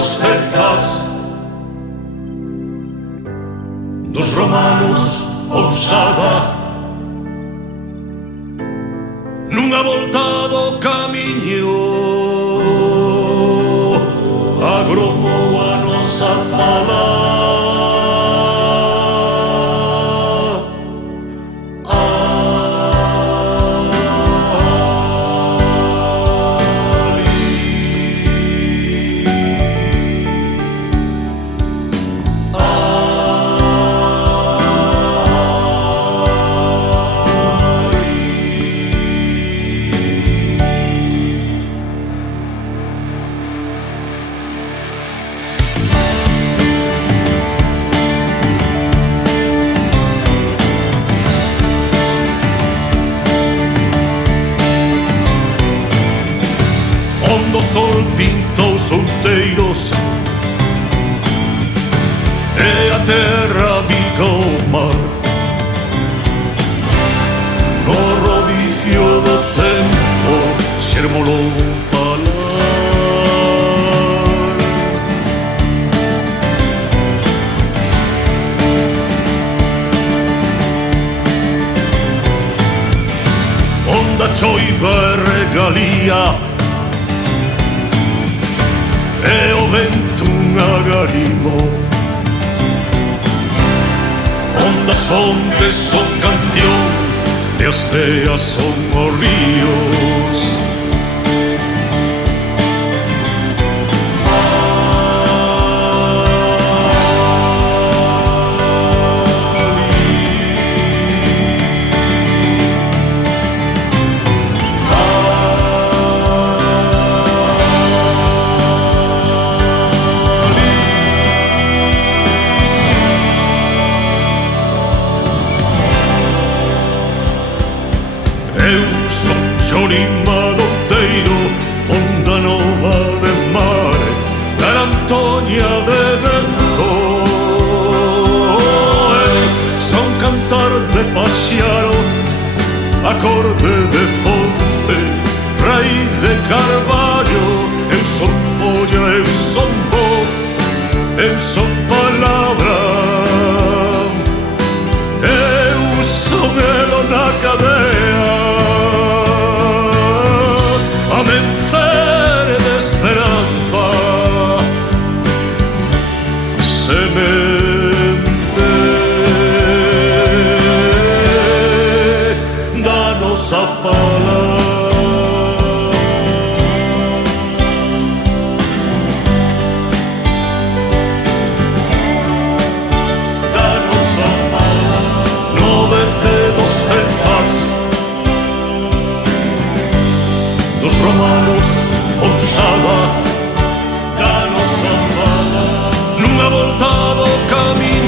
dos celtas, dos romanos ousada, nunha volta do camiño agromou a nosa fala. Onde o sol pintou solteiros e a terra bica o mar, no rodicio do tempo xermolou falar. Onde a choiva é regalía e o vento un agarimo, onde as fontes son canción e as veas son os ríos. Eu son Xorima Donteiro, onda nova de mar, cara Antoña de vento. Son cantar de paxiaro, acorde de fonte, raíz de carballo. Eu son folla, eu son voz, eu son palabra, eu son elo na cadea, a vencer de esperanza, semente da nosa fala. Da nosa fala, no vence dos celtas, dos romanos ousada, da nosa fala, nunha volta do camiño